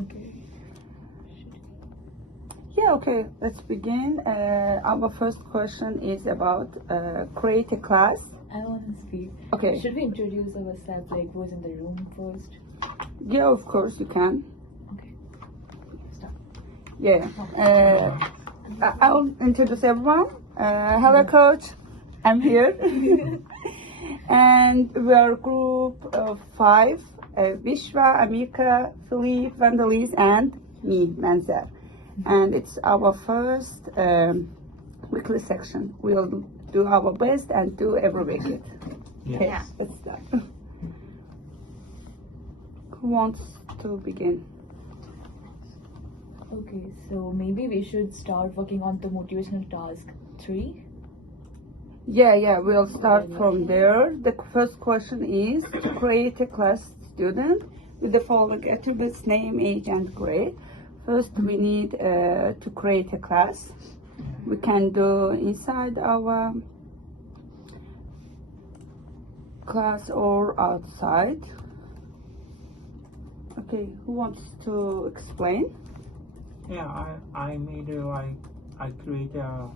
Okay. Yeah, okay, let's begin. Our first question is about create a class. I want to speak. Okay. Should we introduce ourselves, like who's in the room first? Yeah, of course you can. Okay. Start. Yeah. I'll introduce everyone. Hello, coach. I'm here. And we are a group of 5. Vishwa, Amika, Philippe, Vandalise, and me, Manzer. And it's our first weekly section. We'll do our best and do every week. Okay, Yeah. let's start. Who wants to begin? Okay, so maybe we should start working on the motivational task 3. Yeah, we'll start from there. The first question is to create a class student with the following attributes: name, age, and grade. First, we need to create a class. We can do inside our class or outside. Okay, who wants to explain? Yeah, I made I create a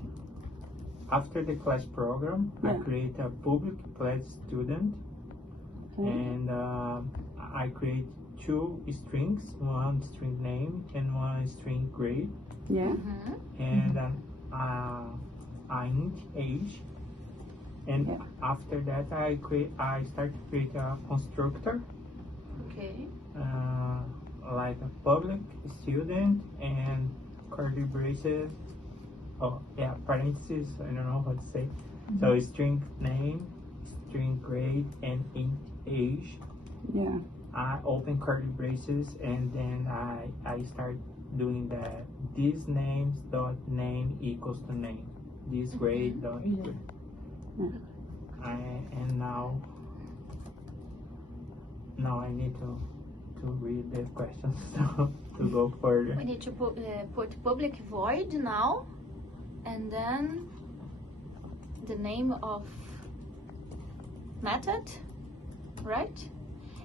after the class program. I Yeah. create a public class student, and I create 2 strings, one string name and one string grade, Yeah. and I int age. And Yeah. after that, I start to create a constructor. Okay. Like a public student and curly braces. Oh yeah, parentheses. I don't know how to say. So string name, string grade, and int age. Yeah. I open curly braces and then I start doing that. This names dot name equals to name. This grade dot grade. And now I need to read the questions to go further. We need to put public void now, and then the name of method, right?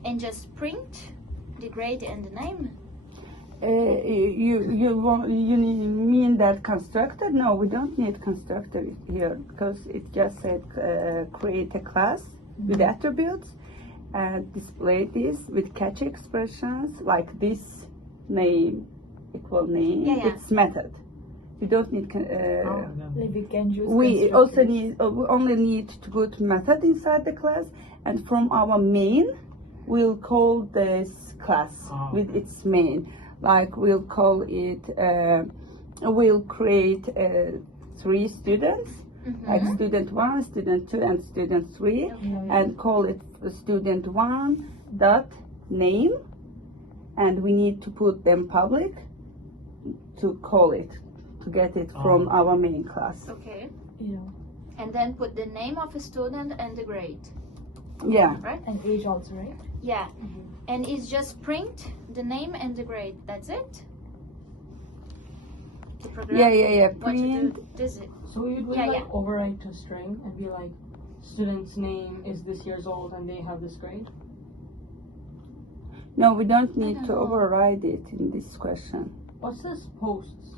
And just print the grade and the name. You mean that constructor? No, we don't need constructor here because it just said create a class with attributes and display this with catchy expressions like this name equal name. Yeah. It's method. We don't need. Like we can use. We also constructors. need. We only need to put method inside the class, and from our main, we'll call this class with its main. Like we'll call it. We'll create 3 students, like student 1, student 2, and student 3, and call it student 1 dot name, and we need to put them public to call it, to get it from our main class. Okay. Yeah. And then put the name of a student and the grade, Yeah. right? And age also, right? Yeah. And it's just print the name and the grade. That's it. The program. Yeah. What you Print. do? This it. So we would Yeah, like yeah. overwrite to string and be like, student's name is this years old and they have this grade. No, we don't need to know. override it in this question. What's this posts?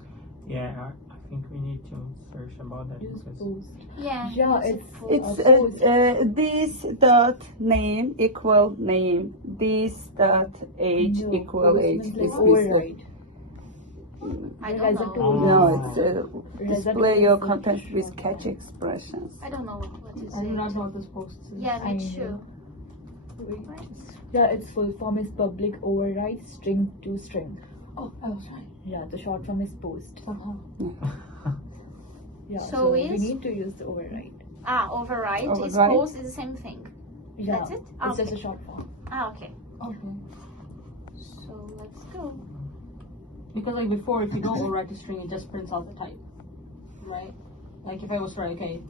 Yeah, I think we need to search about that Use because post. Yeah. Yeah, use it's- full. It's this dot name equal name. This dot age No, equal post age. means This like override. I Like don't as a know. tool. No, it's As a display tool your for content short with form. catchy expressions. I don't know what is I do not it. know what this posts is. Yeah, I me know. too. Wait. Right. Yeah, its full form is public override string to string. Oh, I was right. Yeah, the short form is post. Yeah, So we is- need to use the override. Override is Override. post is the same thing. Yeah, That's it? It's just Okay. a short form. Okay. Okay. So let's go. Because like before, if you don't overwrite the string, it just prints out the type, right? Like if I was to write, okay,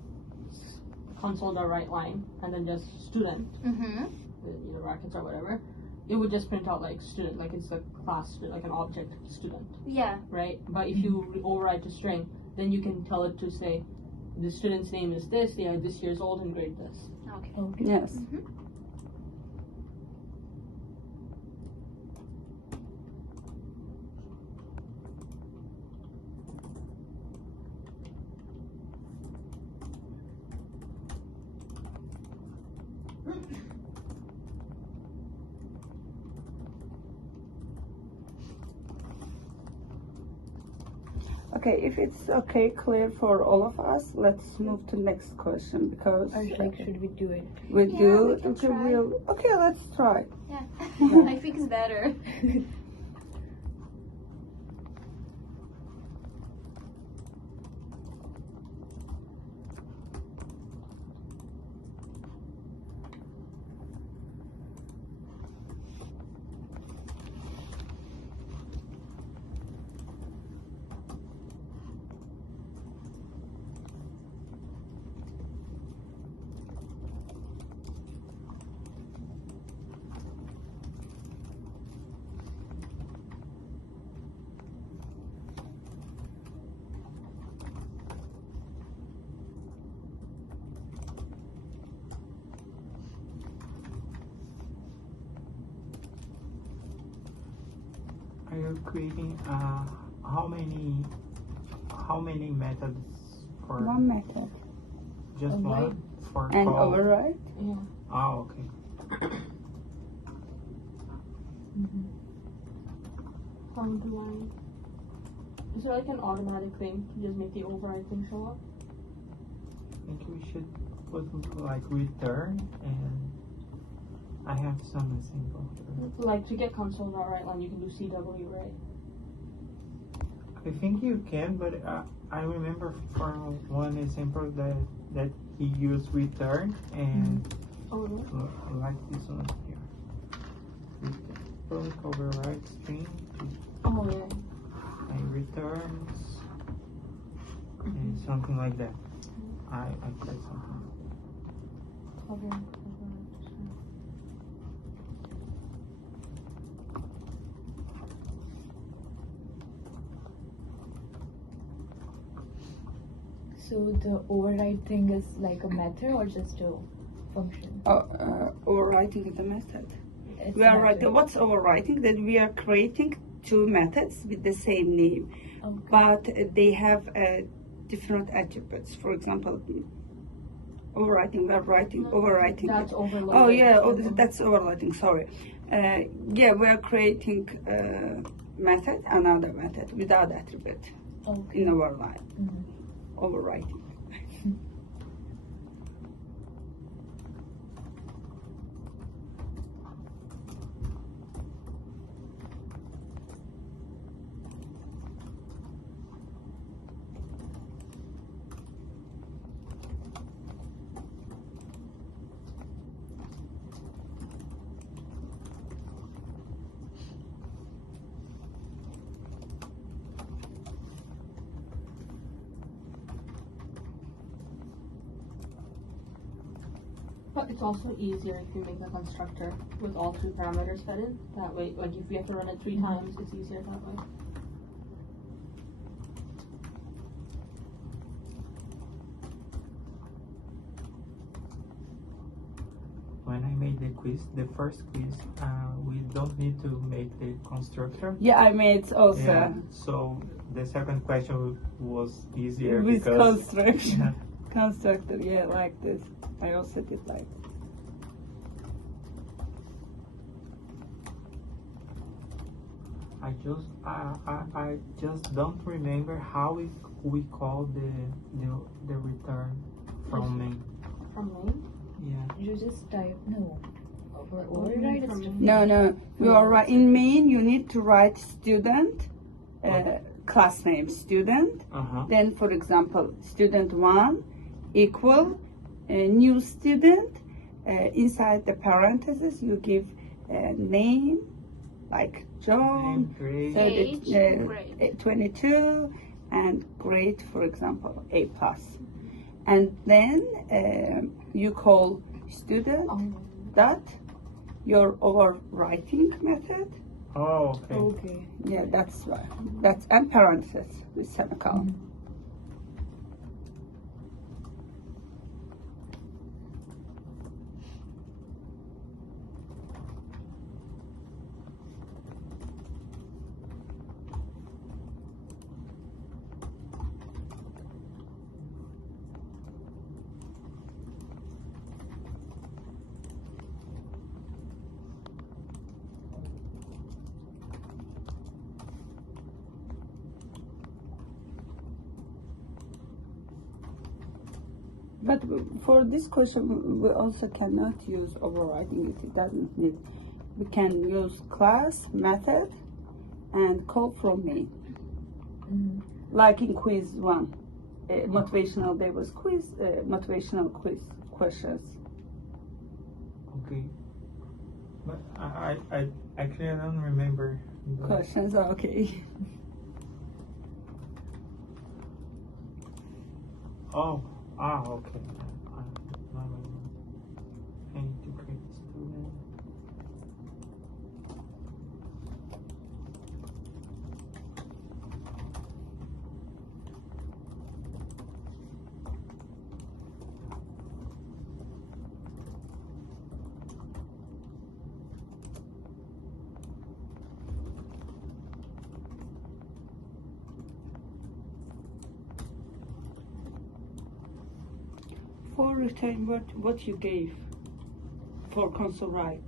console.write line and then just student, Mm-hmm. with either brackets or whatever, it would just print out like student, like it's a class student, like an object student, Yeah. right? But if you overwrite to string, then you can tell it to say, the student's name is this, they are this years old and grade this. Okay. Okay. Yes. Okay, if it's okay, clear for all of us, let's move to next question because Or like, should we do it? we Yeah, do. we can try. Okay, let's try. Yeah, I think it's better. Are you creating how many methods for One method just Override. one for and call? override. Yeah. Oh, okay. Found one. Is there like an automatic thing to just make the override thing show up? I think we should put like return, and I have some example here. Like to get console.write line, you can do CW, right? I think you can, but I remember from one example that he used return and Oh, really? like this one here. Return override string Oh, yeah. and returns and something like that. I tried something. Okay. So the override thing is like a method or just a function? Overwriting is a method. It's We a are method. writing. What's overwriting? That we are creating two methods with the same name, Okay. but they have different attributes. For example, overwriting, we are writing, overwriting. That's overloaded. Oh yeah, that's overwriting. Sorry. Yeah, we are creating method, another method without attribute Okay. in our line. Mhm. Overwriting. But it's also easier if you make a constructor with all two parameters fed in. That way, like if you have to run it 3 times, it's easier that way. When I made the quiz, the first quiz, we don't need to make the constructor. Yeah, I made also Yeah, so the second question was easier with because construction. yeah, Constructor, yeah, like this. I also did like. I just don't remember how we call the return from main. From main? Yeah. You just type no. For What do you mean override, it's from different. No, you are right. In main, you need to write student, class name student. Then, for example, student 1 equal new student. Inside the parentheses, you give name, like John, Name, grade. so Age, that, grade. 22, and grade, for example, A plus. And then you call student dot your overwriting method. Oh, okay. Okay. Yeah, that's why. That's and parentheses with semicolon. But for this question, we also cannot use overriding it. It doesn't need. We can use class, method, and call from main. Like in quiz 1. Motivational, there was quiz, motivational quiz questions. Okay. But I actually I don't remember. the- Questions are okay. Oh, okay. I need to create a student. For return, what you gave for console write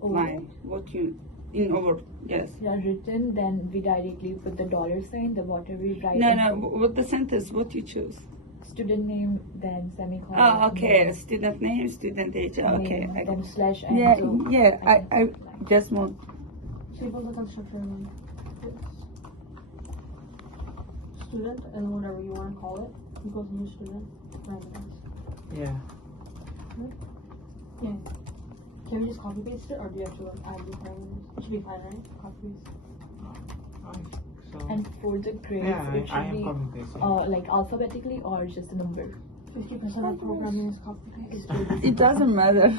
line? What you in over? Yes. Yeah, written, then we directly put the dollar sign, the whatever we write. No. What the sentence? What you choose? Student name, then semicolon. Oh, okay. then Student name, student age. Okay. name, then slash and Yeah, so yeah. I just want. So you put the constructor one. Student and whatever you want to call it. You go to new student. Randomize. Yeah. Yeah. Can we just copy paste it or do you have to add the parameters? It should be fine, right? Copy paste. I think so. And for the grades, yeah, it I should am be copy pasting. like alphabetically or just a number. 50% of programming is copy paste. It doesn't matter.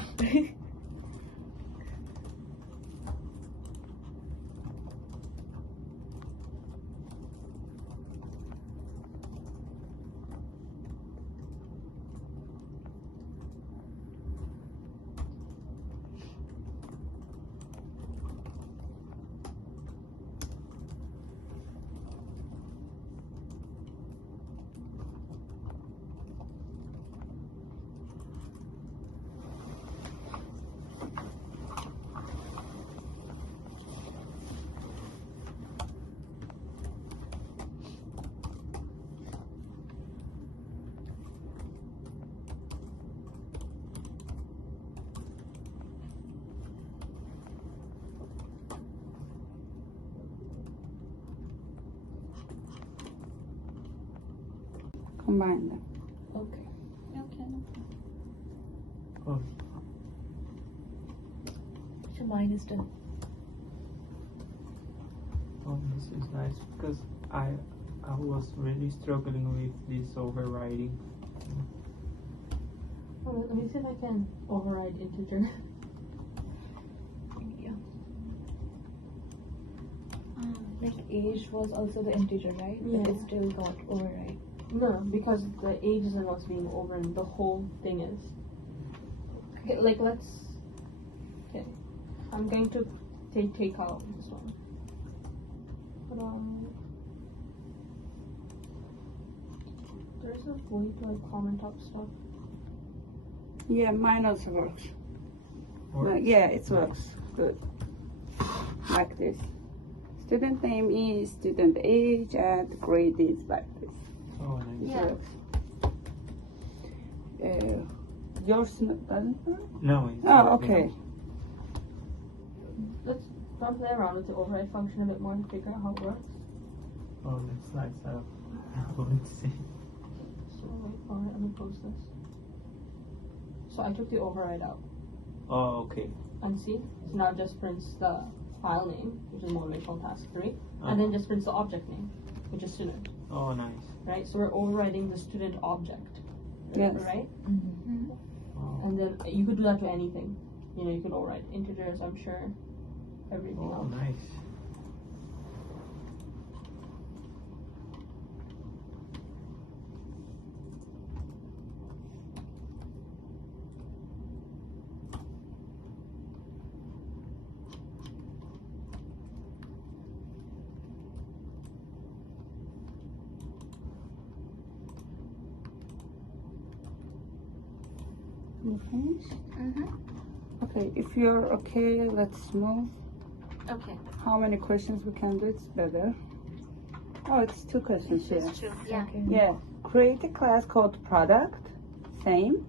Combine them. Okay. Oh, So mine is done. this is nice because I was really struggling with this overriding. Hold on, let me see if I can override integer. Yeah. Like age was also the integer, right? But Yeah. it still got override. No, because the age isn't what's being over and the whole thing is. Okay, like let's. Okay. I'm going to take out this one. But there's a way to like comment up stuff. Yeah, mine also works. Or- Yeah, it works. Good. Like this. Student name is, student age, and grade is like this. Oh, nice. Yeah. Yours doesn't work? No. It's Oh, okay. Let's play around with the override function a bit more and figure out how it works. Oh, that's nice. Let's see. So wait, alright, let me close this. So I took the override out. Oh, okay. And see? So now it just prints the file name, which is Motivational Task 3, Uh-huh. and then just prints the object name, which is student. Oh, nice. Right? So we're overriding the student object. Yes. Right? Oh, And then you could do that to anything. You know, you could override integers, I'm sure. Everything oh else. nice. You finished? Mm-hmm. Okay, if you're okay, let's move. Okay. How many questions we can do? It's better. Oh, it's 2 questions here. That's true. Yeah. Okay. Yeah. Create a class called product. same.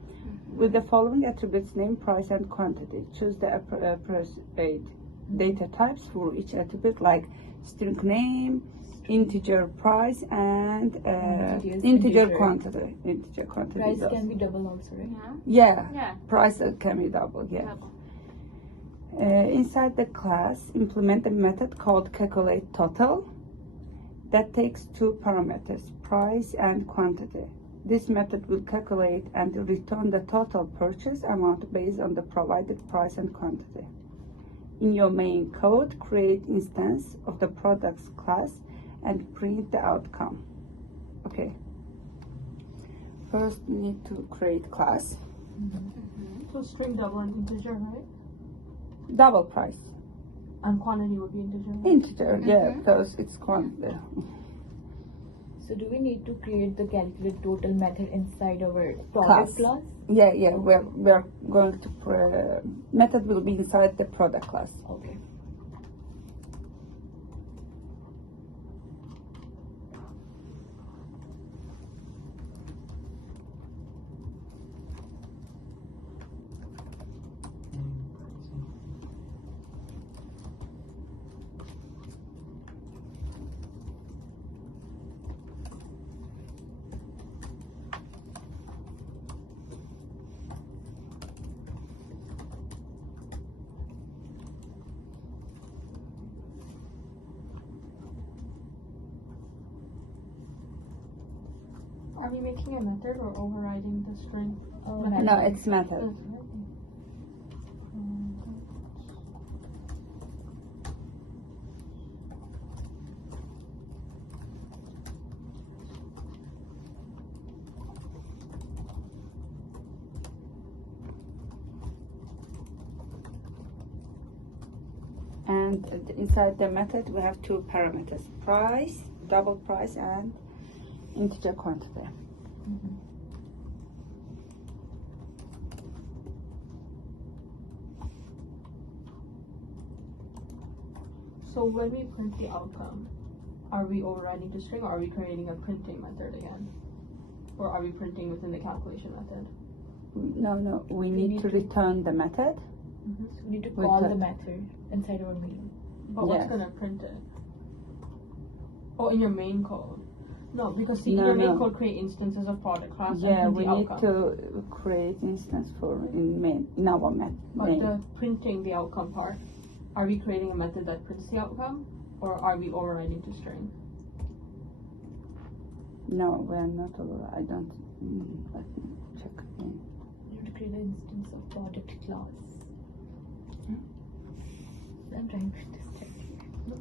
With the following attributes: name, price, and quantity. Choose the appropriate data types for each attribute, like string name, integer price, and integer quantity. Integer quantity. Price can be double also, right? Yeah. Yeah. Price can be double. Yeah. Double. Inside the class, implement a method called calculate total that takes two parameters, price and quantity. This method will calculate and return the total purchase amount based on the provided price and quantity. In your main code, create instance of the products class and print the outcome. Okay. First, we need to create class. So string double and integer, right? Double price. And quantity would be integer. Right? Integer, yeah, because it's quantity. So do we need to create the calculate total method inside our product class? Yeah, we're going to method will be inside the product class. Okay. Are we making a method or overriding the string? No, it's method. And inside the method, we have two parameters: price, double price, and integer quantity. So when we print the outcome, are we overriding the string or are we creating a printing method again? Or are we printing within the calculation method? No, we need to return the method. So we need to call the method inside our main. But what's Yes. going to print it? Oh, in your main code. No, because see, No, in your main no. code create instances of product class Yeah, and we print the need outcome. to create instance for in our method. But the printing the outcome part, are we creating a method that prints the outcome or are we overriding to string? No, we are not. I don't. Let me check again. We have to create an instance of product class. I'm trying to understand.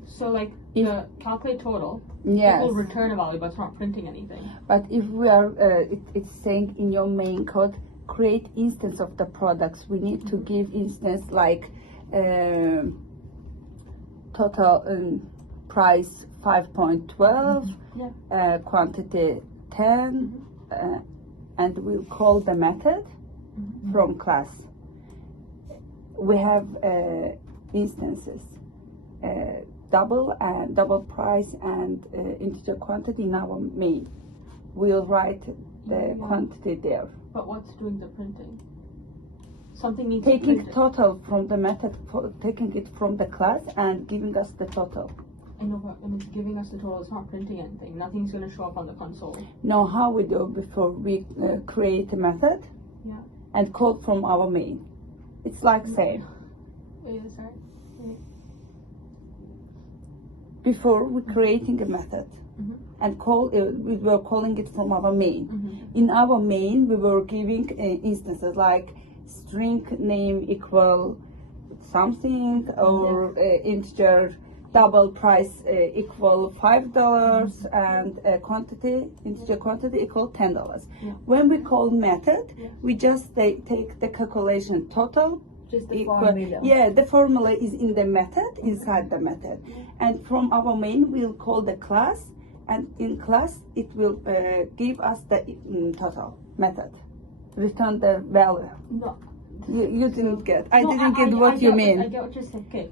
So like If- the calculate total, Yes. it will return a value but it's not printing anything. But if we are, it's saying in your main code, create instance of the products. We need to give instance like total price 5.12, Yeah. quantity 10, and we'll call the method from class. We have instances, double price and integer quantity in our main. We'll write the quantity there. But what's doing the printing? Something needs to Taking print it. total from the method, taking it from the class and giving us the total. I know, but when it's giving us the total, it's not printing anything. Nothing's going to show up on the console. Know how we do before we create a method Yeah. and call from our main. It's like same. Wait, sorry. Wait. Before we creating a method and call it, we were calling it from our main. In our main, we were giving instances like string name equal something or integer double price equal $5 and quantity integer quantity equal $10. Yeah. When we call method, Yeah. we just take the calculation total. Just the Equal- formula. Yeah, the formula is in the method, inside the method. And from our main, we'll call the class, and in class, it will give us the total method. Return the value. No. You didn't get. I No, didn't get what you mean. I get what you're saying. Okay.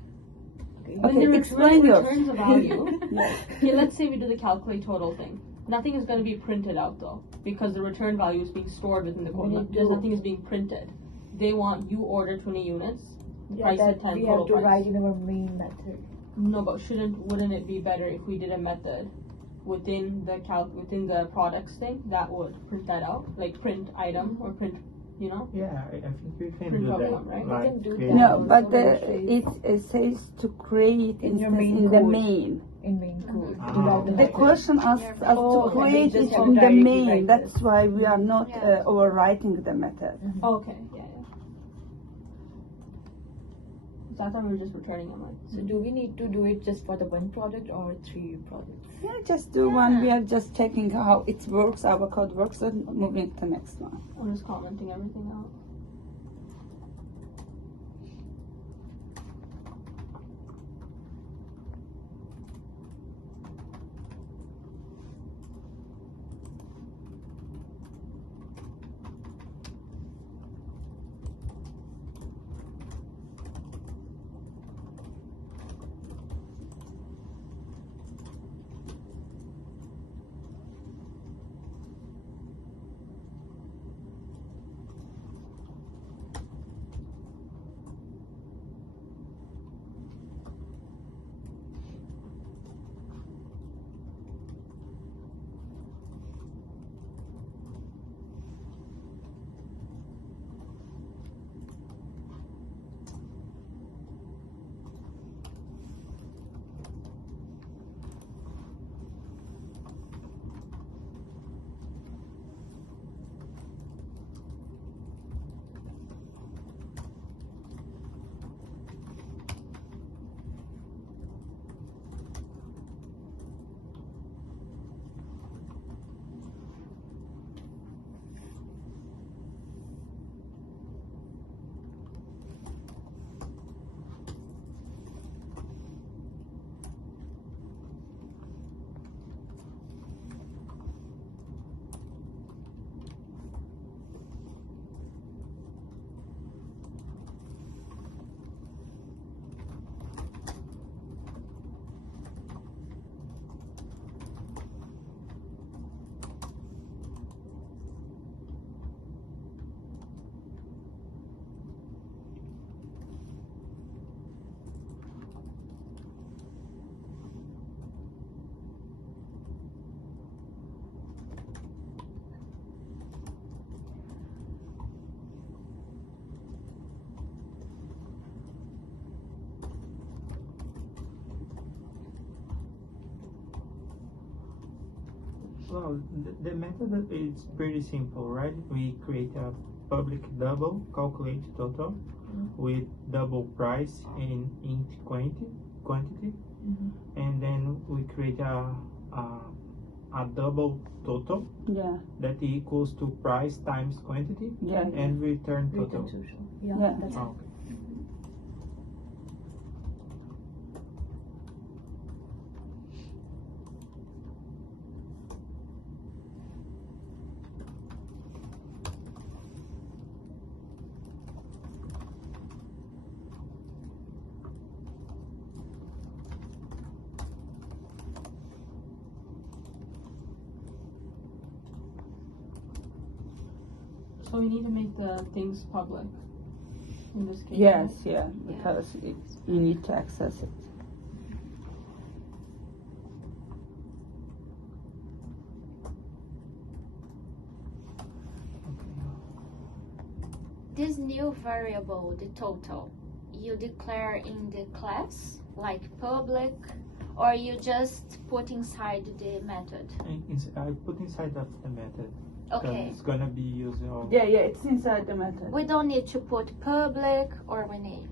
Okay, When explain it yours. returns a value, Yes. okay, let's say we do the calculate total thing. Nothing is going to be printed out though, because the return value is being stored within the code. We need Because to- nothing is being printed. They want you order 20 units. Yeah, Price that at 10 we total have to price. write in our main method. No, but wouldn't it be better if we did a method within the products thing that would print that out, like print item or print, you know? Yeah, I think we can Print do outcome, that. right? We Like, can do create that. No, also but it it says to create In your instance main in the code. main. in main code. Ah. Without The method. question asks us Oh, to okay, create they it just have in the directly main. like That's this. why we are not Yeah. overwriting the method. Oh, okay, yeah. So I thought we were just returning them, like. So do we need to do it just for the one product or 3 products? Yeah, just do one. We are just checking how it works, our code works, and moving to the next one. I'm just commenting everything out. Well, the method is pretty simple, right? We create a public double, calculate total with double price and int quantity, and then we create a double total Yeah, that equals to price times quantity yeah. and return total. Return social. Yeah, Yeah. that's it. Okay. So we need to make the things public. In this case. Yes, right? yeah, because you need to access it. This new variable, the total, you declare in the class, like public, or you just put inside the method? I put inside of the method. 'Cause Okay. it's gonna be used all. Yeah, yeah, it's inside the method. We don't need to put public, or we need?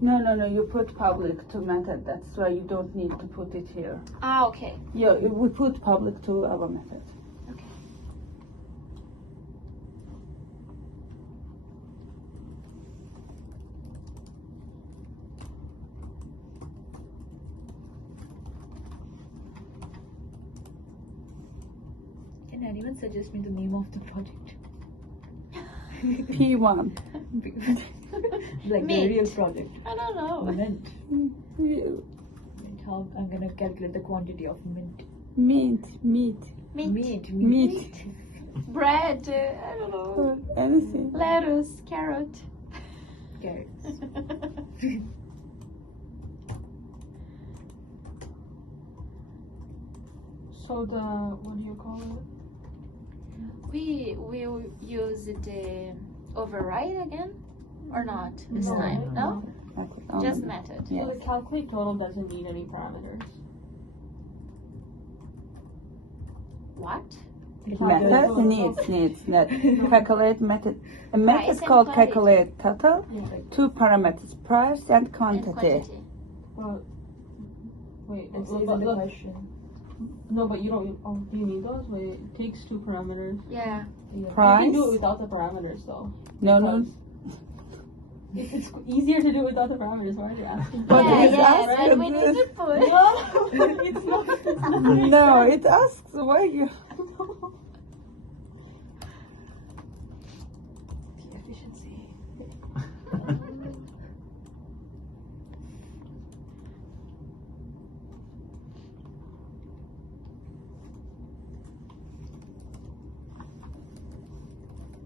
No, you put public to method. That's why you don't need to put it here. Ah, okay. Yeah, we put public to our method. Okay. Can anyone suggest me the name of the project? P1. Like the Mint. real project. I don't know. Mint. Yeah. Mint. How I'm gonna calculate the quantity of mint. Meat. Bread, I don't know. Anything. Lettuce, carrot. Carrots. So the, what do you call it? We will use the override again or not this No. time? No? Just Method. method. So Yes. the calculate total doesn't need any parameters. What? Method needs that calculate method. A method Price is and called quantity. calculate total. Yeah. 2 parameters, price and And quantity. quantity. Well, wait. It's but- in but- the but- question. No, but you don't. Oh, do you need those? Wait, it takes 2 parameters. Yeah. You can Price. do it without the parameters, though. No. If it's easier to do it without the parameters, why are you asking? But yeah, it's yeah, asking but we need to this. put. No, it's not. No, it asks why you. The efficiency.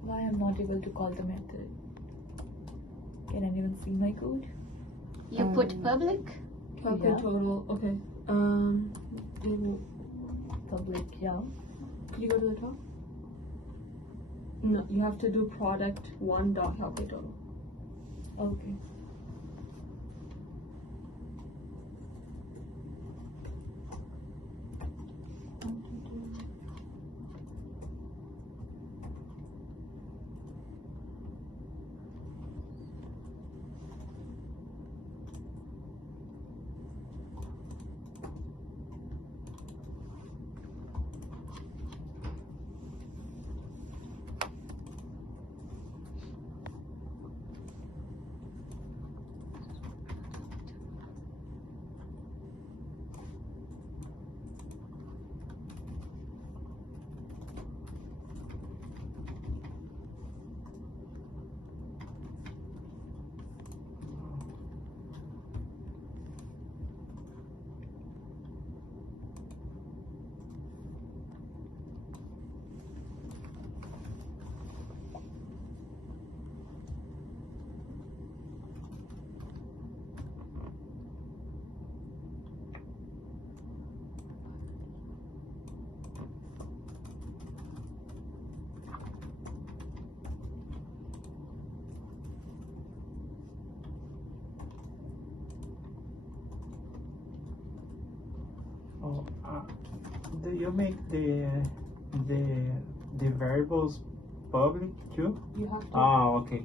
Why I'm not able to call the method? Can anyone see my code? You put public? Calculate total. Okay. Public, yeah. Could you go to the top? No, you have to do product 1 dot calculate total. Okay. Oh, do you make the variables public too? You have to. Oh, okay.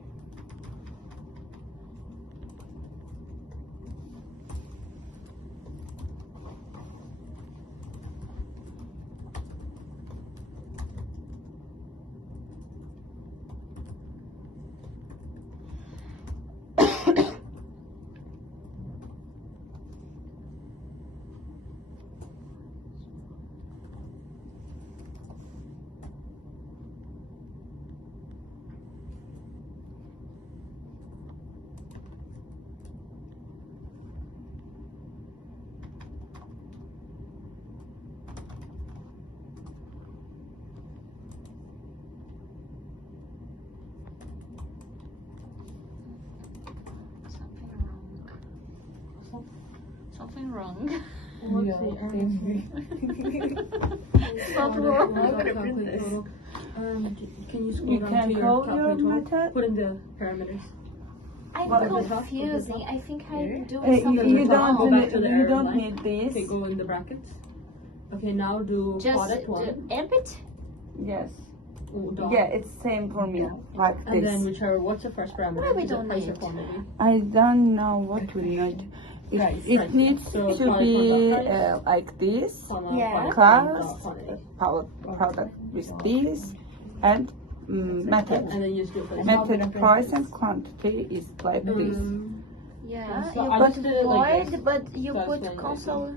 Something wrong. What's Yeah, the same It's not Product wrong. 1 dot calculate total. Can you scroll You down can to your call your calculate total? method. Put in the parameters. I'm What, at the top? confusing. I think I'm You doing something you wrong. Go back to the you arrow don't line. need Okay, this. go in the brackets. Okay, now do Just product 1. empty. Yes. Dot. Yeah, it's same for me. Like And then this. whichever, what's the first parameter? Why we Is it don't price or need? quantity? I don't know what we need. Price. It needs So to product be one dot price. like this. Yeah. Class, Quantity. product with this, and method. And then you just do it for the Method, price, and quantity is like this. Yeah, So you I put just did it like void, this. but you So I put explained console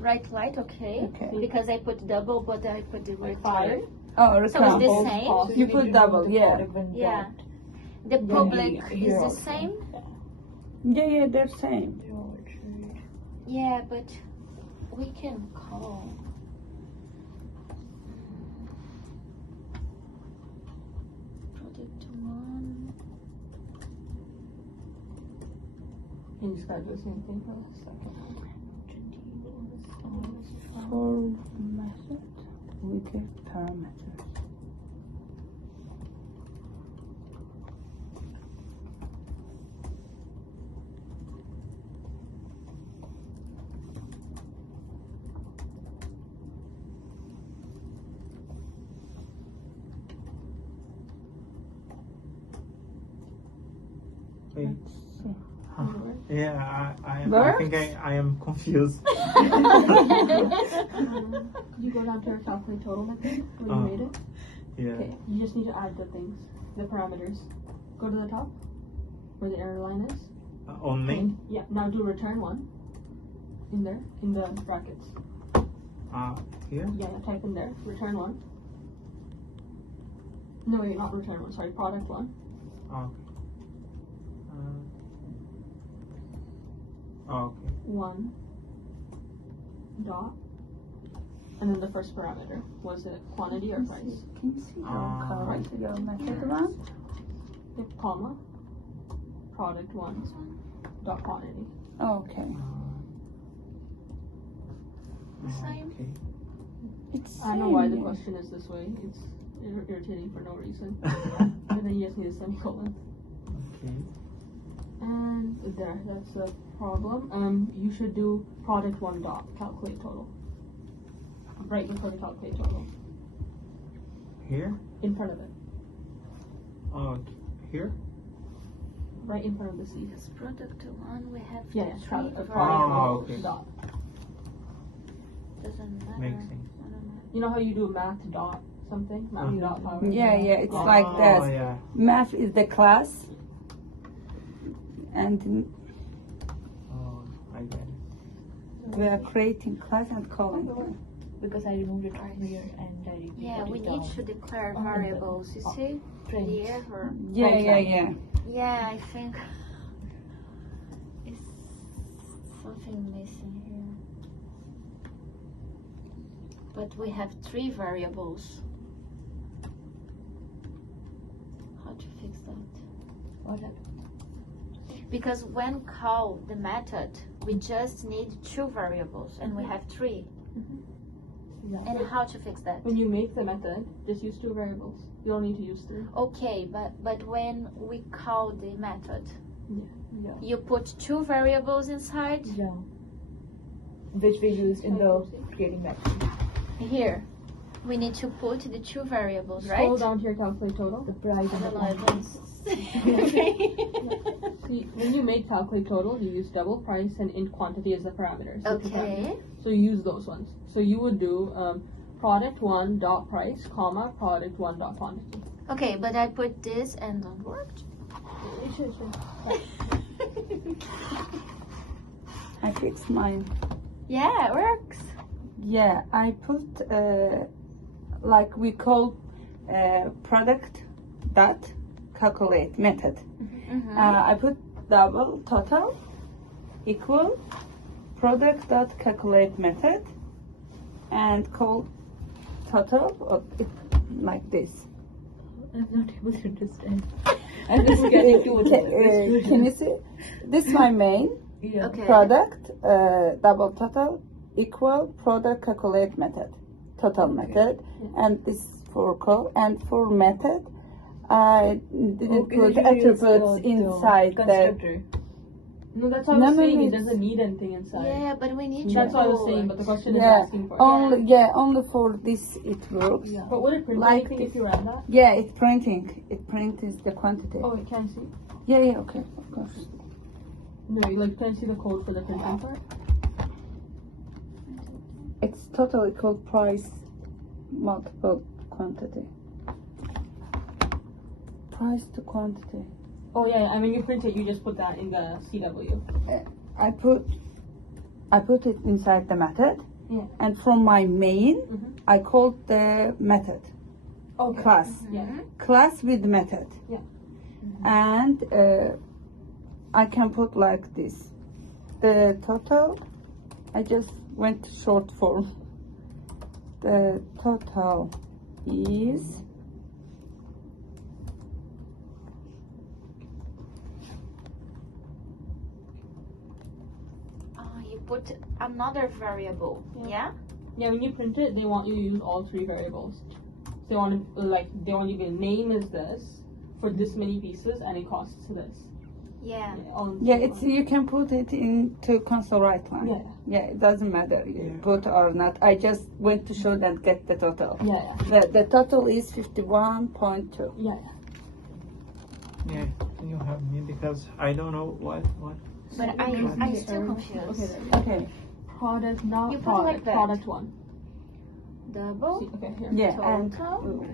right light, okay? Okay. Because I put double, but I put the Like return. 5. Oh, So it's recount. the same? You put double, yeah. Yeah. The public here is the also. same? Yeah, they're same. Yeah, but we can call. describe the same thing for a second. For method, we give parameters. Wait. So, Yeah, I Works? think I am confused. Could you go down to our calculate total method where you made it? Yeah. Okay, you just need to add the things, the parameters. Go to the top where the error line is. Only? Yeah, now do return one in there, in the brackets. Here? Yeah, type in there, return one. No, wait, not return one, sorry, product one. Okay. Okay. One dot, and then the first parameter, was it quantity or price? can you see how correct your method runs? Yep, comma, product one dot quantity. Okay. Okay. It's I don't know why the same. question is this way. It's irritating for no reason. And then you just need a semicolon. Okay. And there, that's a problem. You should do product one dot calculate total. Right before the calculate total. Here? In front of it. Okay. Here? Right in front of the C. Because product one, we have Yeah, three product okay. dot. Doesn't matter. Makes sense. I don't know. You know how you do math dot something? Math dot power. Yeah, it's Oh, like that. yeah. Math is the class, and Oh, I get it. we are creating class and calling them. Because I removed it from here and I repeated Yeah, we it need down. to declare Oh, variables, you see? Print. The error. Yeah. Yeah, I think it's something missing here. But we have three variables. How to fix that? What happened? Because when call the method, we just need two variables and we have three. Yeah. And how to fix that? When you make the method, just use two variables. You don't need to use three. Okay, but when we call the method, Yeah. you put two variables inside Yeah. Which we used in the creating method. here. We need to put the two variables, Scroll right? down to your calculate total. The price I and the don't know if quantity. See, when you make calculate total, you use double price and int quantity as the parameters. the two parameters. Okay. So you use those ones. So you would do product one dot price, comma, product one dot quantity. Okay, but I put this and don't work. Sure. I fixed mine. Yeah, it works. Yeah, I put like we call product dot calculate method. Mm-hmm. I put double total equal product dot calculate method and call total of it like this. I'm not able to understand. I'm just getting to it. Can you see? This is my main Yeah. Okay. product double total equal product calculate method total method, and this for call and for method I didn't Okay, put you use attributes the inside the constructor. No, that's what I No, was no, saying. no, It it's- doesn't need anything inside. Yeah, but we need to That's what I was put- saying, but the question is Yeah, asking for it. only for this it works. Yeah. But would it print Like anything if you ran that? Yeah, it printing. It print is the quantity. Oh, it can see. Yeah, okay, of course. No, you can see the code for the printing part. It's total equal price multiple quantity. Price to quantity. Oh yeah, I mean you print it, you just put that in the CW. I put it inside the method, Yeah. and from my main, Mhm. I called the method Okay. class. Yeah. Class with method. Yeah. And I can put like this. The total, I just went short form. The total is put another variable. Yeah. Yeah, when you print it, they want you to use all three variables. They want to they want you to name is this for this many pieces and it costs this. Yeah. Yeah, it's you can put it into console right line. Yeah. Yeah, it doesn't matter you put or not. I just went to show that get the total. Yeah. The total is 51.2. Yeah. Yeah, can you help me because I don't know what. But I still confused. Okay. Okay. Product, not You put product. like that. Product one. Double. See, okay, here. Yeah, and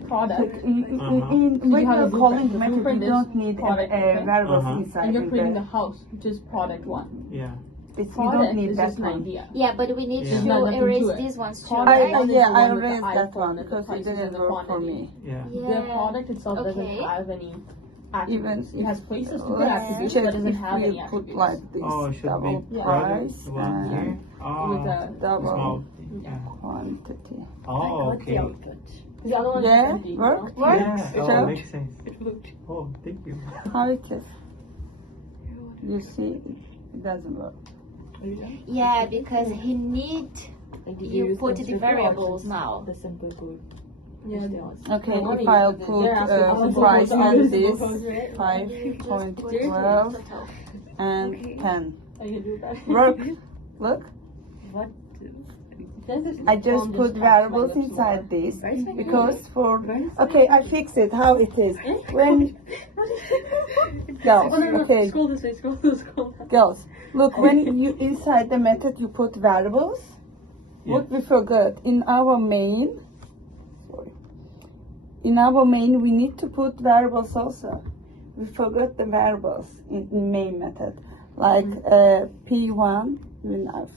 Product. when you have you're a calling blueprint. The method, blueprint you is don't need product, okay? variables Uh-huh. inside. And you're in creating the- the house, which is product one. Yeah. you Product don't need is that just an one. idea. Yeah, but we need Yeah. Not to nothing to erase it. these ones too, Product right? one is Yeah, the I one with the erased that iPhone one and the because it prices didn't and the work for quantity. me. Yeah. The Yeah. product itself doesn't Okay. have any attributes. Even It has places to put let's attributes, check but doesn't if have we any put attributes. like this. Oh, it should double be Yeah. product price one and here. Oh, With a double small. Yeah. quantity. Oh, okay. The other one Yeah, is empty. work? You know? Yeah. Oh, So- makes sense. Oh, thank you. How it is? You see, it doesn't work. Yeah, because he need you put the variables now. The simple code. Yeah. Okay, No, if what I'll is it? put They're asking for price simple and codes, this simple codes, right? 5.12 and 10. I can do that. Work. Look, What? I just put variables inside this because for okay, I fix it how it is when girls. Okay, Scroll this way, scroll. girls. Look, when you inside the method you put variables. What we forgot in our main. Sorry. In our main, we need to put variables also. We forgot the variables in main method, like P1. Even I've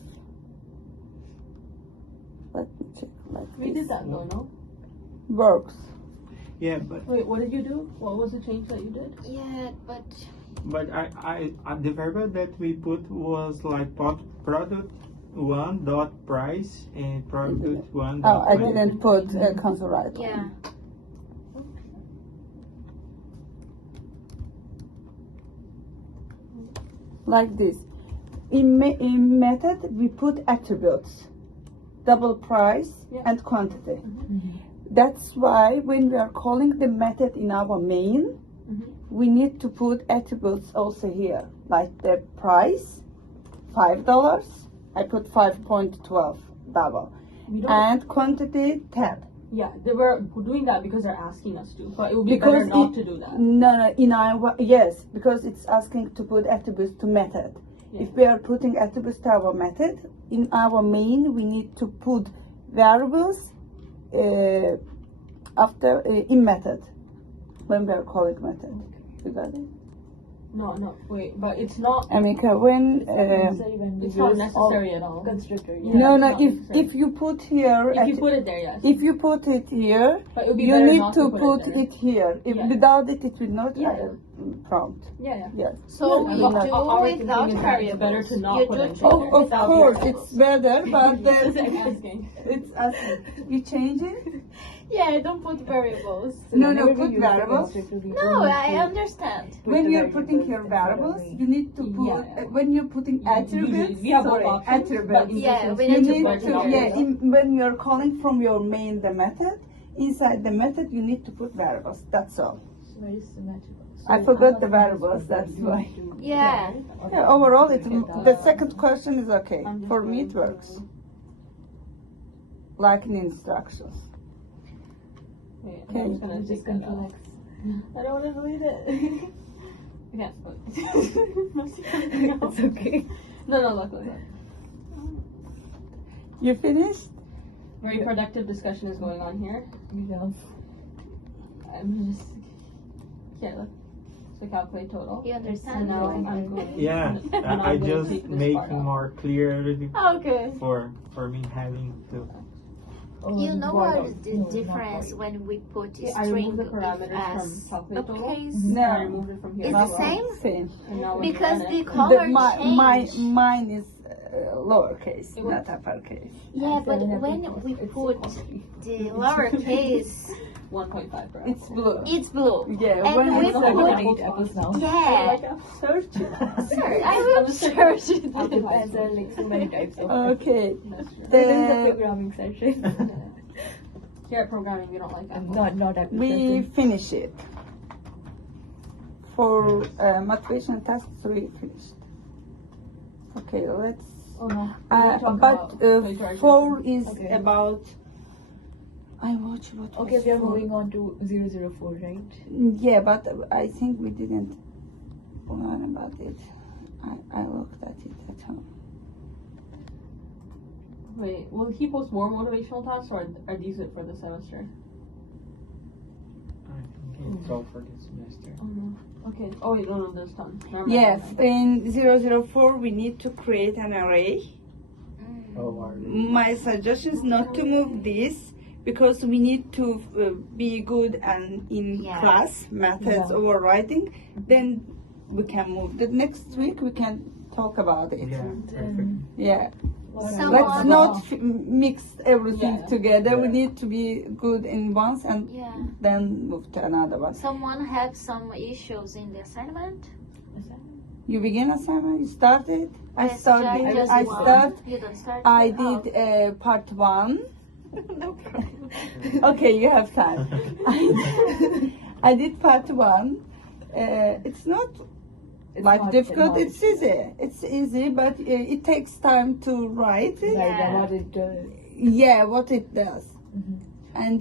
let me check like We this. did that though, no? Works. Yeah, but Wait, what did you do? What was the change that you did? Yeah, but I the variable that we put was like product one dot price and product one Oh, dot I quantity. didn't put console right. yeah. Like this. In method, we put attributes, double price Yeah. and quantity. That's why when we are calling the method in our main, we need to put attributes also here, like the price, $5. I put 5.12 double, We don't. and quantity 10. Yeah, they were doing that because they're asking us to. But it would be Because better not it- to do that. No, in our yes, because it's asking to put attributes to method. Yeah. If we are putting attributes to our method, in our main we need to put variables after in method when we are calling method. You got it? No, wait, but it's not. Amika, when It's not necessary at all. Constructor. Yeah. no, it's not if necessary. you put here, If you put it there, yes. if you put it here, But it would be you better need not to put put it there. it here. If Yeah. without it, it will not Yeah. prompt. Yeah. Yes. So Yeah, we yeah. do Our without thinking is that it's variables. better to not You put do anything two there. Of without course, variables. it's better, but Just then asking. it's asking. You change it? Yeah, don't put variables. No, put variables. No, I understand. When you're putting your variables, you need to put. Yeah. When you're putting attributes, Usually, we have both sorry, options, but attributes. in Yeah, this we You need to need put to, variables. when you're calling from your main the method, inside the method you need to put variables. That's all. Very symmetrical. I forgot the variables. That's why. Yeah. Yeah, overall, the second question is okay. For me, it works. Like in instructions. Wait, Okay. I'm just gonna Just take that control out. X. I don't want to delete it. I can't spell it. It's okay. No, look. You finished? Very productive discussion is going on here. Yeah. I'm just. Yeah, look. So calculate total. You And understand? now I'm going. Yeah, and I'm I going to just take this make part out. more clear everything Okay. for me having to. You know what is the difference when we put Okay, I string removed the parameters as from calculate total. uppercase? No. I removed it from here. Is as the well. same? Same. And now when you Because run the it, color Mine change. is lowercase, not uppercase. Yeah, but when we put the lowercase, 1.5, bro. It's blue. it's blue. Yeah, And when we it's I put- can eat apples now. Yeah. Like, I'm searching. Sorry, I will search it. Apples are like so many types of. Okay. That's true. This is a The, programming session. Here at programming, we don't like that. not apples. we finish it. For motivation task 3 finished. Okay, let's. Oh no. We can talk But about plagiarization. 4 is Okay. about. I watch what. Okay, was we are 4? moving on to 004, right? Yeah, but I think we didn't learn about it. I looked at it at home. Wait, will he post more motivational tasks, or are these it for the semester? I think it's all for this semester. Oh no. Okay. Oh wait, no, there's tons. Never mind, Yes, never mind. in 004 we need to create an array. Oh, are they? My suggestion is not to move this because we need to be good and in Yeah. class methods Yeah. overriding. Then we can move. The next week we can talk about it. Yeah, perfect. Yeah. Someone- Let's not mix everything Yeah. together. We Yeah. need to be good in once and Yeah. then move to another one. Someone had some issues in the assignment. You begin assignment. You started. I Yes, started. just I one. start. You don't start. I Oh. did part 1. No problem. Okay, you have time. I did part 1. It's not It's like not difficult. hard. It's easy. It's easy, but it takes time to write it. Right, Yeah. and what it does. Yeah, what it does, and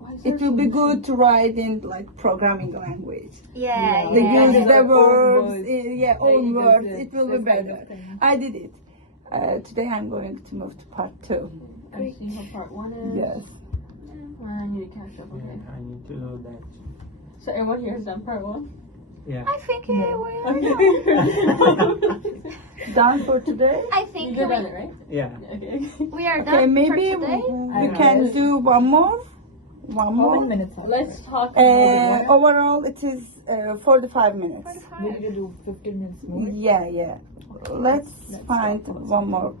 Why is there it will so be many- good to write in like programming language. Yeah, They Yeah. use Yeah. the Own words, words. yeah, own Like, words. use It will be this kind better. of thing. I did it. Today I'm going to move to part 2. I see how part 1 is. Yes. I need to catch up. Okay. Yeah, I need to know that. So everyone here has done part 1. Yeah. I think we are. Done for today. I think You're we, done it, right? Yeah. Okay. we are Okay, done maybe for today. we can do one more. One How more. many minutes are Let's talk. Overall, it is 45 minutes. we need to do 15 minutes more. Yeah. Let's find talk about one more.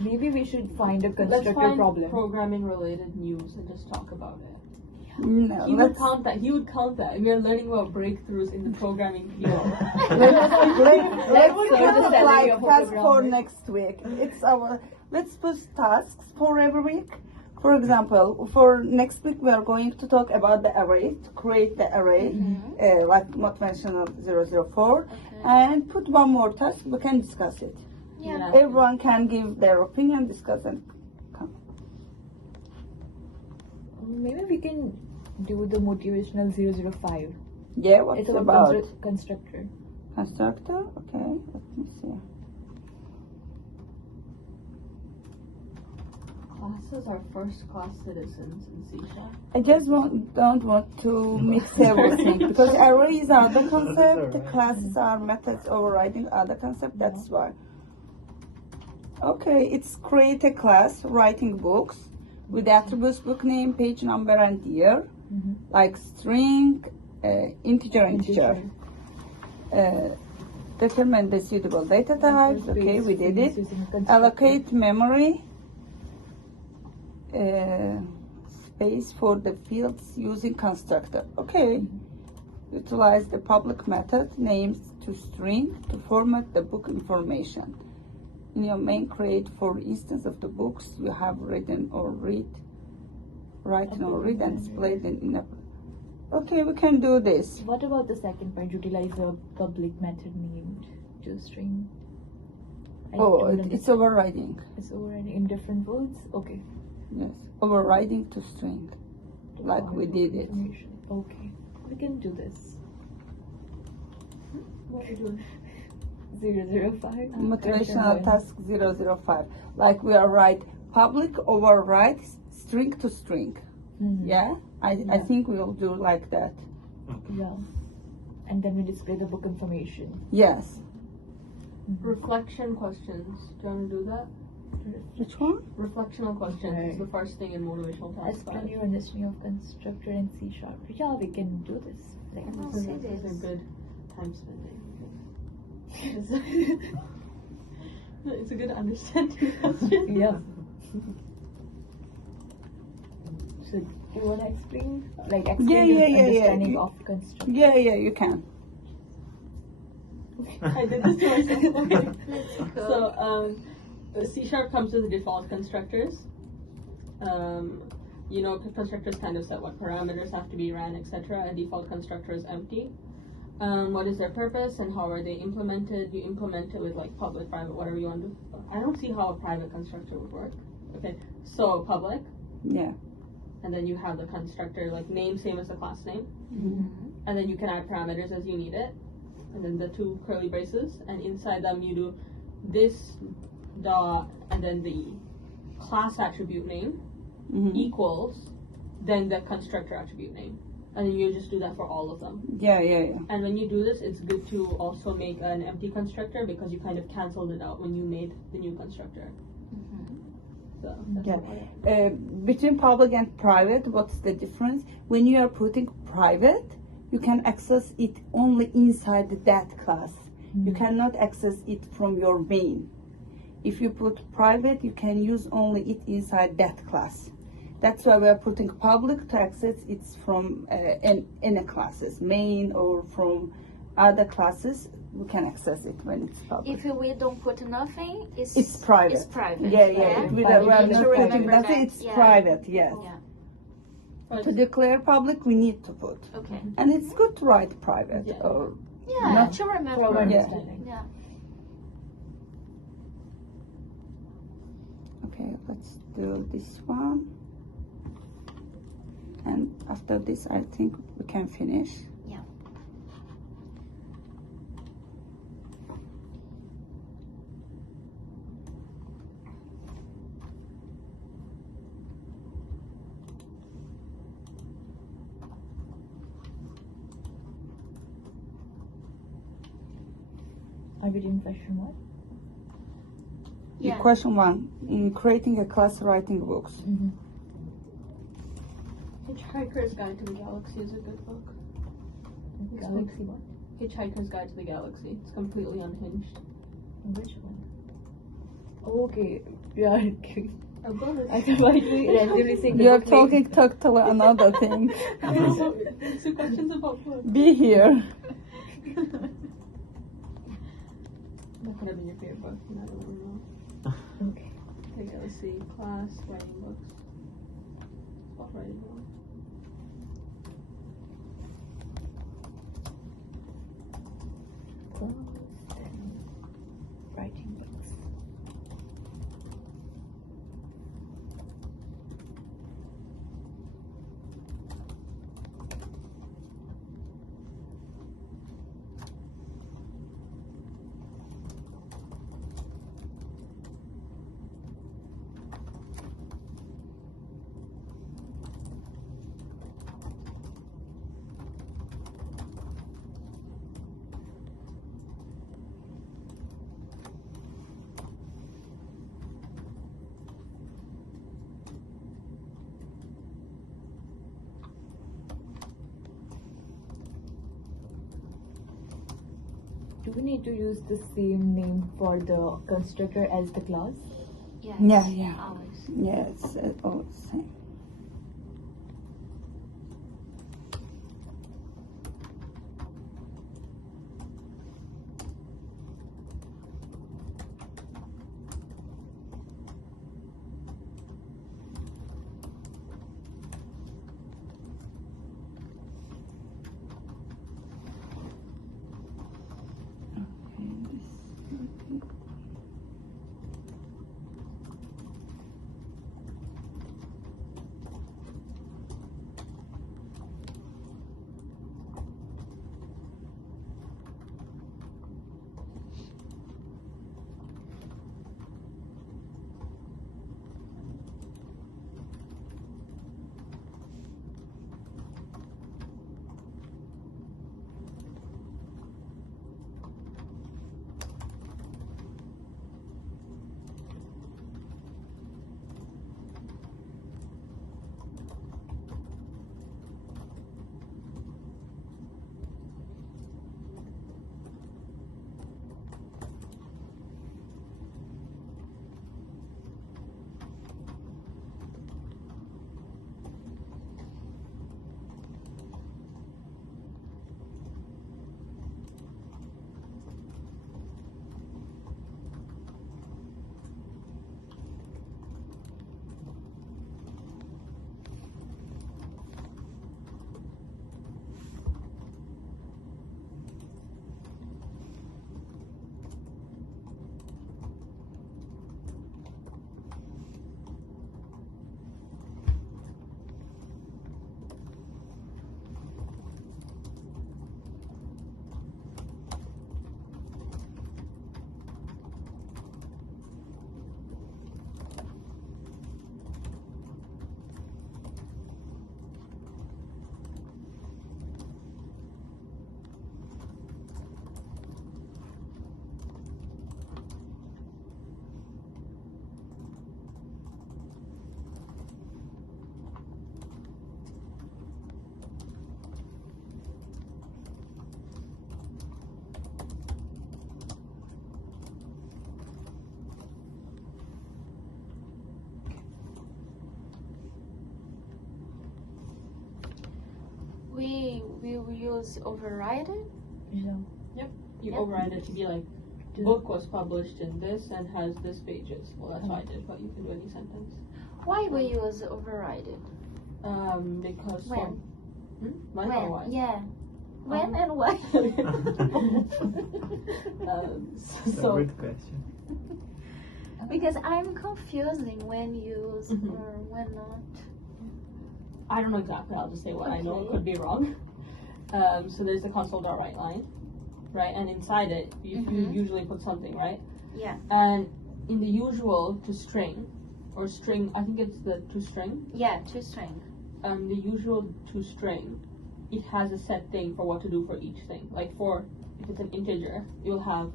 Maybe we should find a Let's constructor find problem. programming related news and just talk about it. No, He would let's, count that. He would count that. And we are learning about breakthroughs in the programming field. let's So put the salary like of a task for programmer. next week. It's our. Let's put tasks for every week. For example, for next week we are going to talk about the array, to create the array, like Motivational 004, and put one more task. We can discuss it. Yeah. Everyone can give their opinion, discuss, and come. Maybe we can do the motivational 005. Yeah, what's It's about? about constructor. Constructor? Okay, let me see. Classes are first class citizens in C#. I just don't want to mix everything because arrays are the concept, alright. classes are methods overriding other concept. That's why. Okay, it's create a class, writing books with attributes, book name, page number, and year, like string, integer. Determine the suitable data types. Okay, we did it. Allocate memory space for the fields using constructor. Okay. Utilize the public method names to string to format the book information. In your main, create for instance of the books you have written or written or read and displayed in a. Okay, we can do this. What about the second point? Utilize a public method named to string. I Oh, don't it's understand. overriding. It's overriding in different words. Okay. Yes, overriding to string, like we did it. Information. Okay, we can do this. What are we doing? 005. Motivational task 005. Like we are write public override string to string. Yeah, I think we will do like that. Yeah. And then we display the book information. Yes. Reflection questions. Do you want to do that? Which one? Reflectional questions is Right. the first thing in motivational task Explain 5. your understanding of constructor in C#. Yeah, we can do this. Like, I'll This see is a this. good time spending. It's a good understanding question. Yeah. So do you want to explain? Like explain Yeah, the understanding yeah. of construct. Yeah, you can. I did this to myself. Okay. Let's go. So, C# comes with default constructors. Constructors kind of set what parameters have to be ran, etc. A default constructor is empty. What is their purpose and how are they implemented? You implement it with like public, private, whatever you want to do. I don't see how a private constructor would work. Okay, so public, Yeah. and then you have the constructor like name, same as the class name, and then you can add parameters as you need it, and then the two curly braces, and inside them you do this dot and then the class attribute name equals then the constructor attribute name, and then you just do that for all of them. Yeah. And when you do this, it's good to also make an empty constructor because you kind of canceled it out when you made the new constructor. So that's Yeah. what I- Between public and private, what's the difference? When you are putting private, you can access it only inside that class. You cannot access it from your main. If you put private, you can use only it inside that class. That's why we are putting public to access it from any classes, main or from other classes. We can access it when it's public. If we don't put nothing, It's private. It's private. Yeah. Yeah. We Private. are You not need to putting remember nothing. that. It's Yeah. private. Yes. Yeah. But To declare public, we need to put, Okay. and it's good to write private Yeah. or Yeah. Not to remember. For our Yeah. understanding. Yeah. Okay, let's do this one. And after this, I think we can finish. Yeah. Are we doing question one? Yeah. Question one, in creating a class writing books. Hitchhiker's Guide to the Galaxy is a good book. Galaxy one. Hitchhiker's Guide to the Galaxy. It's completely unhinged. Which one? Okay, we are. A book. I thought why do we randomly saying We are talking totally another thing. It's the questions about books. Be here. That could have been your favorite book. I don't know. Okay. Okay, let's see. Class, writing books. It's about writing books. Class and writing books. Do we need to use the same name for the constructor as the class? Yes. Yeah. Always. Yes, all the same. use overridden? Yeah. You Yep. override it to be like, book was published in this and has this pages. Well, that's what I did, but you can do any sentence. Why we use overridden? Because When? When or why? Yeah. When and why? That's a So good question. Because I'm confusing when use Mhm. or when not. I don't know exactly. I'll just say what I know. Okay. Could be wrong. So there's the console.write line, right? And inside it, you Mhm. usually put something, right? Yeah. And in the usual to string, or string, I think it's the to string. Yeah, to string. The usual to string, it has a set thing for what to do for each thing. Like for, if it's an integer, you'll have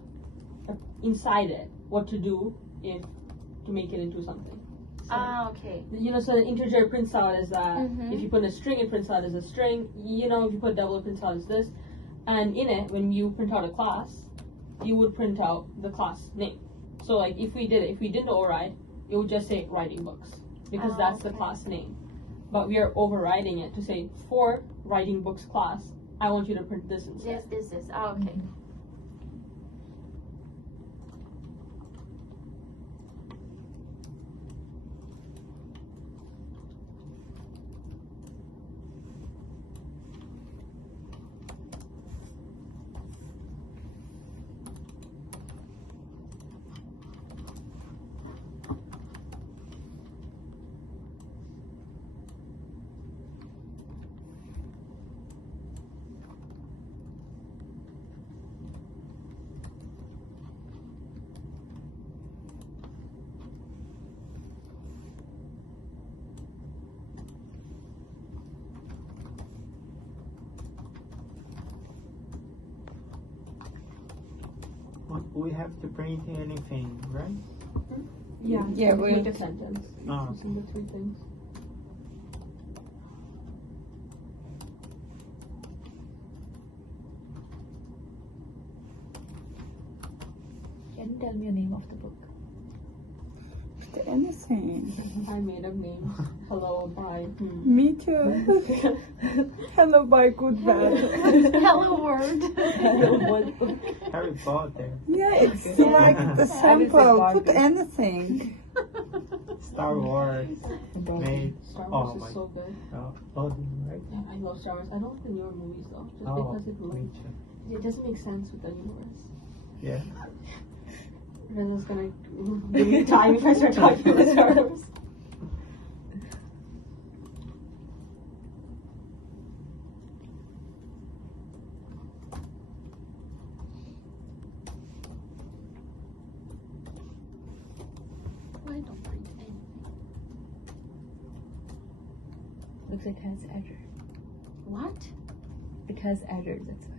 inside it what to do if to make it into something. So, Okay. you know, so an integer prints out as that. Mhm. If you put a string, it prints out as a string. You know, if you put double, it prints out as this. And in it, when you print out a class, you would print out the class name. So like if we didn't override, it would just say writing books because that's the Okay. class name. But we are overriding it to say for writing books class, I want you to print this instead. This. Oh, okay. We have to print anything, right? Yeah, Yeah, make we- a sentence Oh, using the three things. Can you tell me the name of the book? Anything. I made up names. Hello, bye. Me too. Hello, bye, goodbye. Hello world. Harry Potter, Yeah, it's like the sample. Put anything. Star Wars, made. Star Oh Wars my is so good. Oh, right? Yeah, I love Star Wars. I don't like the newer movies though, just Oh, because me too. it doesn't make sense with the universe. Yeah. Rena's gonna give me time if I start talking about Star Wars. Why don't print anything? Looks like it has error. What? It has error, that's why.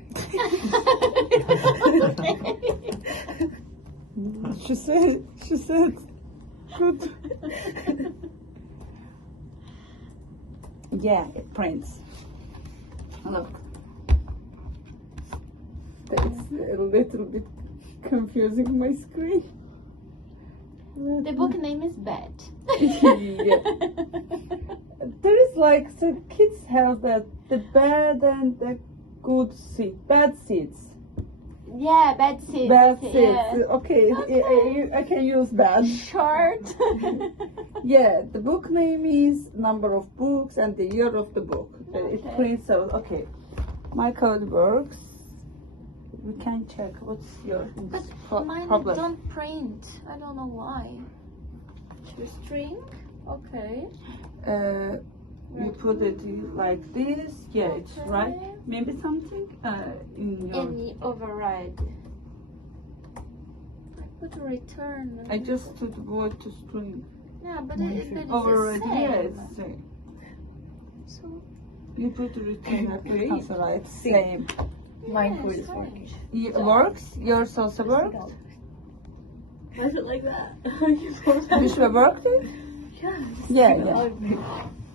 She said, good. Yeah, it prints. Look. It's a little bit confusing my screen. The book name is Bad. Yeah. There is like, so kids have the bad and the good seed, bad seeds. Yeah, Bad Seeds. Bad seeds. Yeah. Okay, I can use bad. Short. Yeah, the book name is number of books and the year of the book. It Okay. prints out. Okay, my code works. We can check what's your But mine problem. don't print. I don't know why. To string? Okay. You put it like this. Yeah, it's Okay. right. Maybe something in your. Any override. I put a return. I just took the word to string. Yeah, but it's Override. the Yeah, same. it's same. So You put the return. I put Great. cancel. Right, same. Mine yeah, code is strange. working. It works. Yours also works. Why is it like that? This will work then? Yeah. Yeah.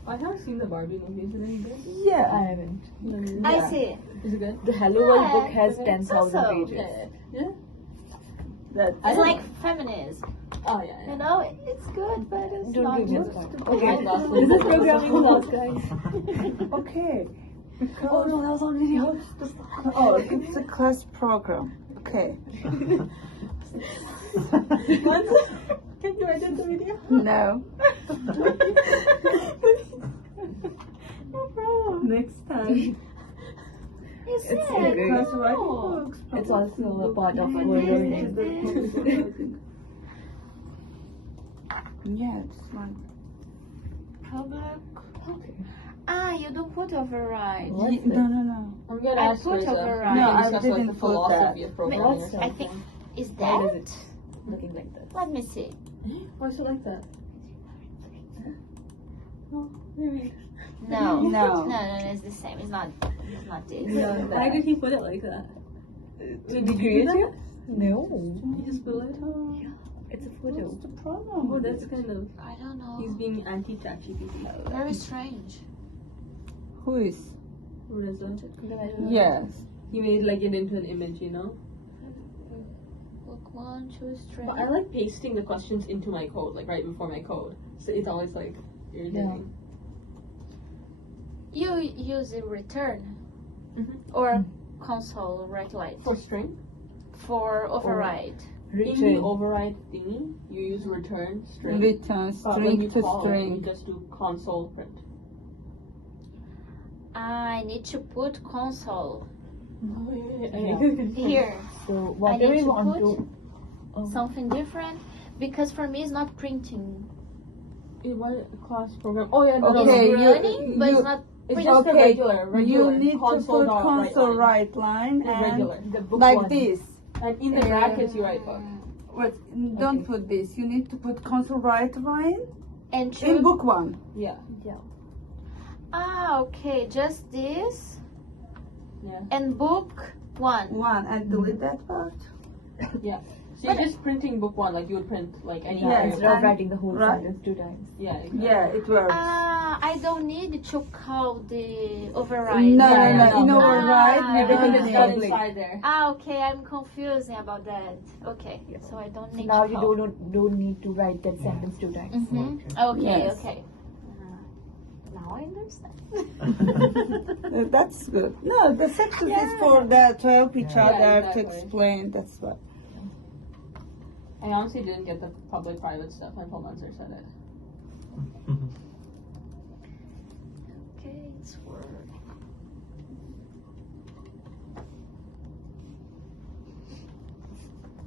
I haven't seen the Barbie movie. Is it any good? Yeah. I haven't. Yeah. I see. Is it good? The Hello World book has Yeah, 10,000 so-so. pages. Yeah. That, It's like feminism. Oh yeah. You know, it's good, but it's Don't not give me good. this point. Okay. Okay. This is programming class, guys. okay. Oh no, that was on video. Oh, it's a class program. Okay. Can you edit the video? No. No problem. Next time. Is It's it? okay. Class writing books. It's also a part of What our is learning. this? Yeah, it's like. Public. Ah, you don't put override. What's it? No. I'm gonna I ask put Reza. override. We No, can I discuss, didn't the put philosophy that. of programming. What's or I that? think is Why that? is it looking like this? Let me see. something. Why is it like that? Oh, maybe. No, No. it's the same. It's not this. No, Why that. did he put it like that? To Did be you do creative? that? No. He just put it. It's a photo. What's the problem? Oh, that's kind of. I don't know. He's being anti-ChatGPT. Very strange. Who is? Reza. Yes. He made like it into an image, you know. Look, 1, 2, 3. But I like pasting the questions into my code, like right before my code. So it's always like irritating. You use a return Mhm. or console write line For string, for override. in the Return. override thingy, you use return string. Return But when string you to call, you string. just do console print. I need to put console Yeah. here. So I what do need we to want put to? something different because for me it's not printing. In what class program? Oh yeah, no, Okay, no, It's no. you- running, but you- it's not. It's just a Okay, regular. You need to console put dot console line. right line It's and regular. The book like one. this. And in the brackets, you write book. Wait, don't Okay. put this. You need to put console right line And in choose. book one. Yeah. Yeah. Ah, okay, just this Yeah. and book 1. One and delete that part. Yeah. So you're just printing book one, like you would print like any Yeah, other. instead of and- writing the whole right. sentence 2 times. Yeah. Exactly. Yeah, it works. Ah, I don't need to call the override. No, Yeah, no, no, no. no. Override. Ah, we Everything don't is need. done Public. inside there. Ah, okay, I'm confusing about that. Okay, Yeah. so I don't So need now to you call. don't need to write that sentence 2 times. Mhm. Okay, Yes. okay. Now I understand. That's good. No, the section is for that to help each Yeah. other Yeah, to exactly. explain. That's what. I honestly didn't get the public-private stuff until Mansur said it. Okay, it's for.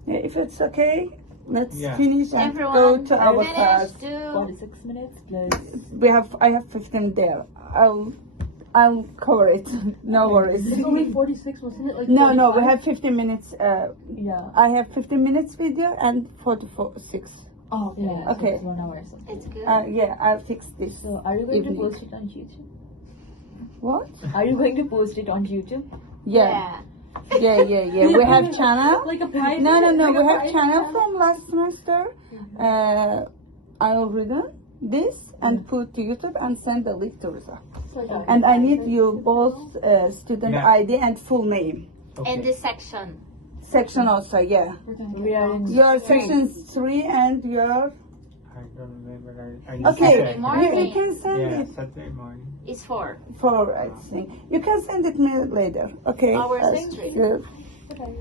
Yeah, if it's okay, let's Yeah. finish and Everyone, go to our finish, class. do. 46 minutes plus. I have 15 there. I'll cover it. No worries. It's only 46, wasn't it? Like No, we 45? have 15 minutes. Yeah. I have 15 minutes video and 46. Oh, okay. Yeah. Okay. So it's 1 hour or something. It's good. Yeah, I'll fix this. So are you going evening. to post it on YouTube? What? Are you going to post it on YouTube? Yeah. We have channel. Like a private. No. like We a have private channel from last semester. I'll written this and put to YouTube and send the link to Reza. And I need you both student Yeah. ID and full name. And the section. Section also, yeah. We are in Your section 3 and your. I don't remember. I need to Okay, check. you can send Yeah, it Saturday morning. It's 4. for I think. You can send it me later. Okay. Our That's section. good. Okay.